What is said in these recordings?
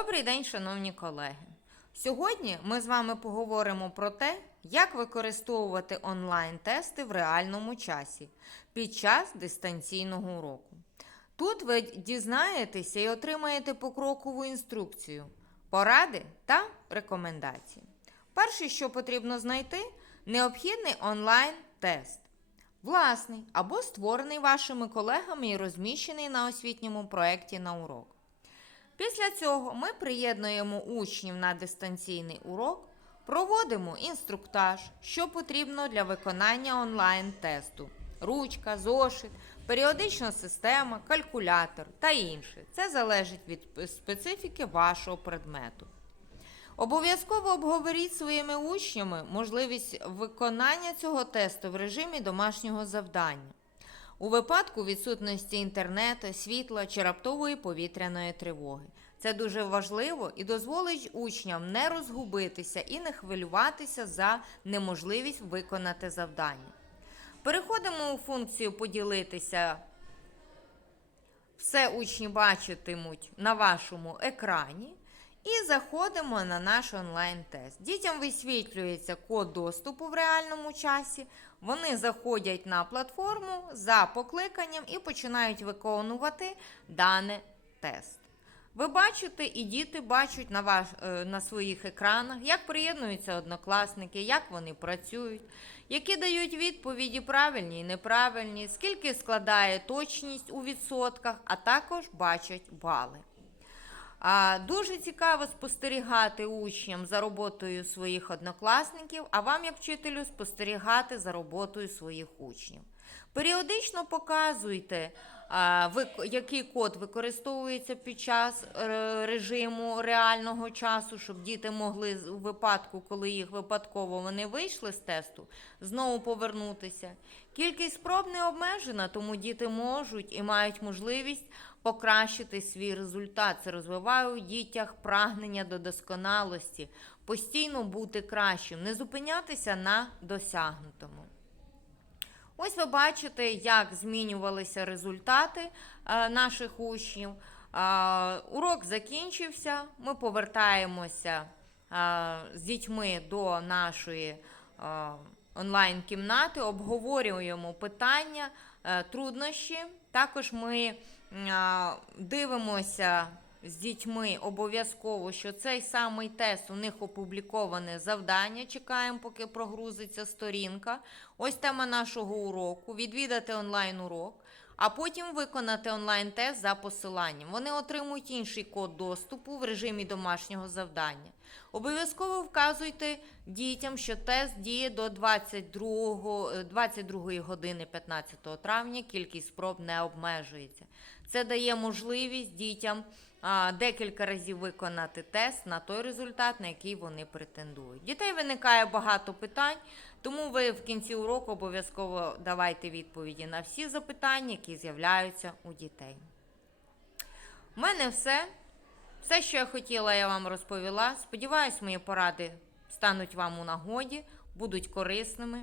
Добрий день, шановні колеги. Сьогодні ми з вами поговоримо про те, як використовувати онлайн-тести в реальному часі під час дистанційного уроку. Тут ви дізнаєтеся і отримаєте покрокову інструкцію, поради та рекомендації. Перше, що потрібно знайти, необхідний онлайн-тест. Власний або створений вашими колегами і розміщений на освітньому проєкті на урок. Після цього ми приєднуємо учнів на дистанційний урок, проводимо інструктаж, що потрібно для виконання онлайн-тесту: ручка, зошит, періодична система, калькулятор та інше. Це залежить від специфіки вашого предмету. Обов'язково обговоріть своїми учнями можливість виконання цього тесту в режимі домашнього завдання. У випадку відсутності інтернету, світла чи раптової повітряної тривоги. Це дуже важливо і дозволить учням не розгубитися і не хвилюватися за неможливість виконати завдання. Переходимо у функцію поділитися. Все учні бачитимуть на вашому екрані. І заходимо на наш онлайн-тест. Дітям висвітлюється код доступу в реальному часі. Вони заходять на платформу за покликанням і починають виконувати даний тест. Ви бачите, і діти бачать на, ваш, е, на своїх екранах, як приєднуються однокласники, як вони працюють, які дають відповіді правильні і неправильні, скільки складає точність у відсотках, а також бачать бали. Дуже цікаво спостерігати учням за роботою своїх однокласників, а вам, як вчителю, спостерігати за роботою своїх учнів. Періодично показуйте, який код використовується під час е, режиму реального часу, щоб діти могли у випадку, коли їх випадково вони вийшли з тесту, знову повернутися. Кількість спроб не обмежена, тому діти можуть і мають можливість покращити свій результат. Це розвиває у дітях прагнення до досконалості, постійно бути кращим, не зупинятися на досягнутому. Ось ви бачите, як змінювалися результати е, наших учнів. Е, урок закінчився. Ми повертаємося е, з дітьми до нашої онлайн-кімнати, обговорюємо питання, труднощі. Також ми дивимося з дітьми обов'язково, що цей самий тест у них опубліковане завдання. Чекаємо, поки прогрузиться сторінка. Ось тема нашого уроку. Відвідати онлайн-урок, а потім виконати онлайн-тест за посиланням. Вони отримують інший код доступу в режимі домашнього завдання. Обов'язково вказуйте дітям, що тест діє до 22, е, 22 години 15 травня. Кількість спроб не обмежується. Це дає можливість дітям декілька разів виконати тест на той результат, на який вони претендують. Дітей виникає багато питань, тому ви в кінці уроку обов'язково давайте відповіді на всі запитання, які з'являються у дітей. У мене все. Все, що я хотіла, я вам розповіла. Сподіваюсь, мої поради стануть вам у нагоді, будуть корисними.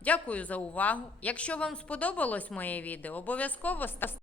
Дякую за увагу. Якщо вам сподобалось моє відео, обов'язково ставте